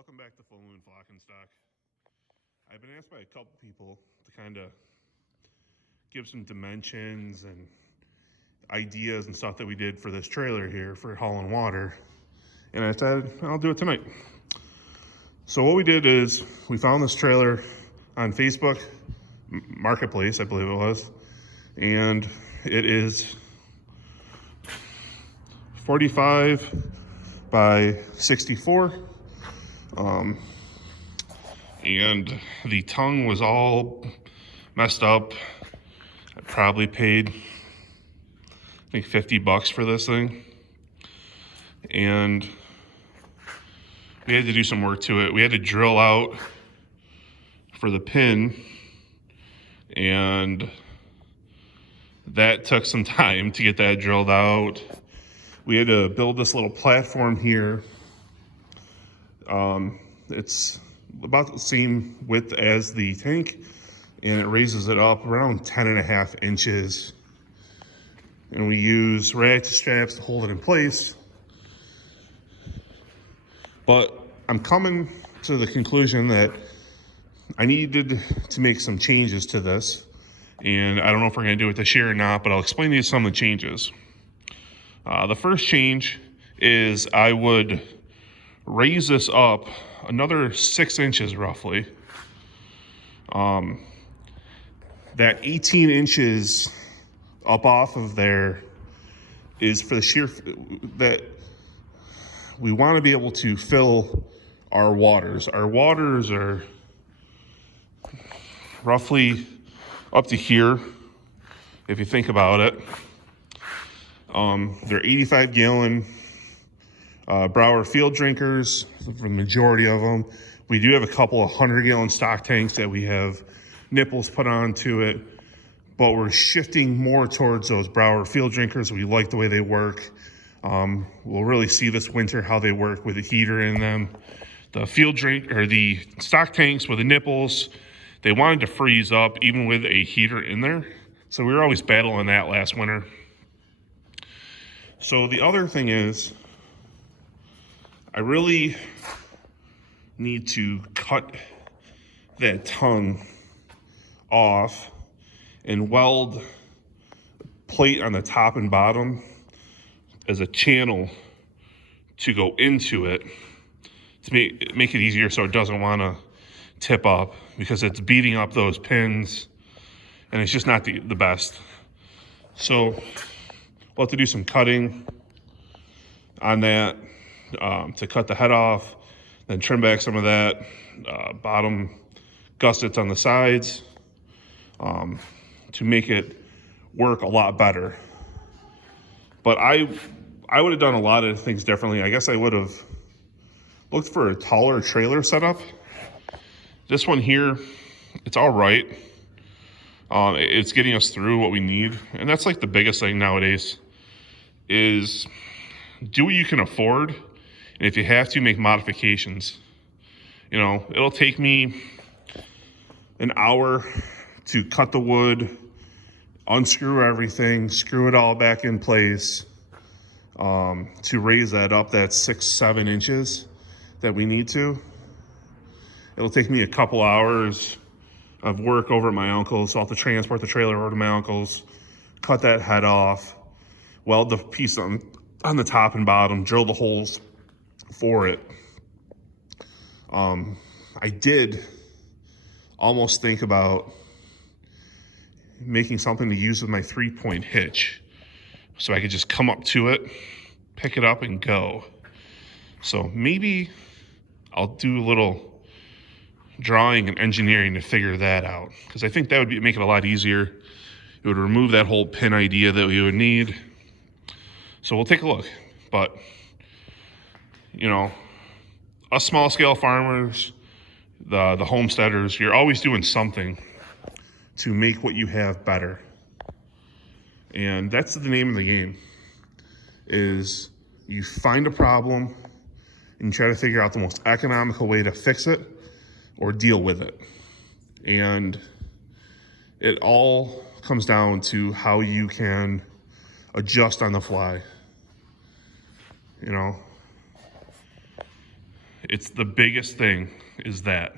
Welcome back to Full Moon Flock and Stock. I've been asked by a couple people to kind of give some dimensions and ideas and stuff that we did for this trailer here for hauling water. And I said, I'll do it tonight. So what we did is we found this trailer on Facebook Marketplace, I believe it was. And it is 45 by 64. And the tongue was all messed up. I probably paid, I think, $50 for this thing. And we had to do some work to it. We had to drill out for the pin, and that took some time to get that drilled out. We had to build this little platform here. It's about the same width as the tank, and it raises it up around 10.5 inches. And we use ratchet straps to hold it in place. But I'm coming to the conclusion that I needed to make some changes to this. And I don't know if we're going to do it this year or not, but I'll explain to you some of the changes. The first change is I would raise this up another 6 inches roughly. That 18 inches up off of there is for the sheer that we want to be able to fill our waters. Our waters are roughly up to here, if you think about it. They're 85 gallon Brower field drinkers, the majority of them. We do have a couple of 100-gallon stock tanks that we have nipples put onto it, but we're shifting more towards those Brower field drinkers. We like the way they work. We'll really see this winter how they work with a heater in them. The field drink or the stock tanks with the nipples, they wanted to freeze up even with a heater in there. So we were always battling that last winter. So the other thing is, I really need to cut that tongue off and weld plate on the top and bottom as a channel to go into it to make it easier so it doesn't want to tip up, because it's beating up those pins and it's just not the best. So we'll have to do some cutting on that to cut the head off, then trim back some of that bottom gussets on the sides to make it work a lot better. But I would have done a lot of things differently. I guess I would have looked for a taller trailer setup. This one here, it's all right. It's getting us through what we need. And that's like the biggest thing nowadays is do what you can afford. And if you have to, make modifications. You know, it'll take me an hour to cut the wood, unscrew everything, screw it all back in place, to raise that up that 6-7 inches that we need to. It'll take me a couple hours of work over at my uncle's. So I'll have to transport the trailer over to my uncle's, cut that head off, weld the piece on the top and bottom, drill the holes for it. I did almost think about making something to use with my 3-point hitch, so I could just come up to it, pick it up, and go. So maybe I'll do a little drawing and engineering to figure that out, because I think that would make it a lot easier. It would remove that whole pin idea that we would need. So we'll take a look. But, you know, us small scale farmers, the homesteaders, you're always doing something to make what you have better. And that's the name of the game, is you find a problem and you try to figure out the most economical way to fix it or deal with it. And it all comes down to how you can adjust on the fly. You know, It's the biggest thing is that.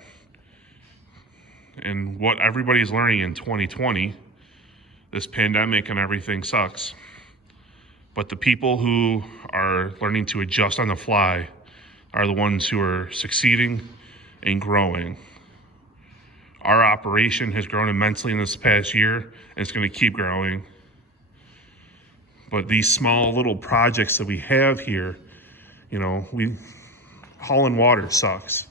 And what everybody's learning in 2020, this pandemic and everything sucks. But the people who are learning to adjust on the fly are the ones who are succeeding and growing. Our operation has grown immensely in this past year, and it's going to keep growing. But these small little projects that we have here, hauling water sucks.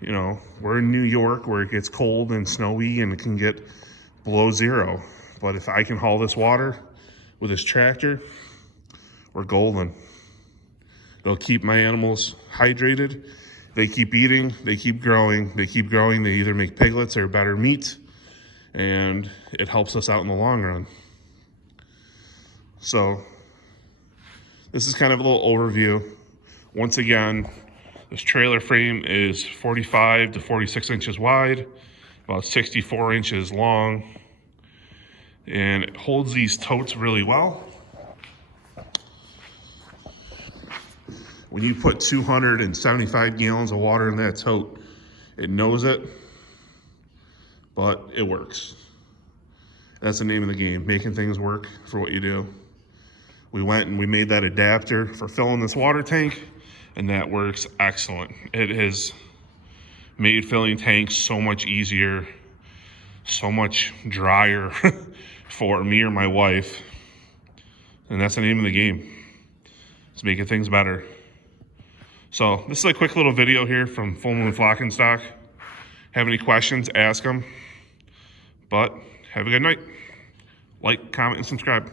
We're in New York where it gets cold and snowy and it can get below zero. But if I can haul this water with this tractor, we're golden. It'll keep my animals hydrated. They keep eating, they keep growing, they either make piglets or better meat, and it helps us out in the long run. So this is kind of a little overview. Once again, this trailer frame is 45 to 46 inches wide, about 64 inches long, and it holds these totes really well. When you put 275 gallons of water in that tote, it knows it, but it works. That's the name of the game, making things work for what you do. We went and we made that adapter for filling this water tank, and that works excellent. It has made filling tanks so much easier, so much drier for me or my wife. And that's the name of the game. It's making things better. So this is a quick little video here from Full Moon Flockenstock. Have any questions, ask them. But have a good night. Like, comment, and subscribe.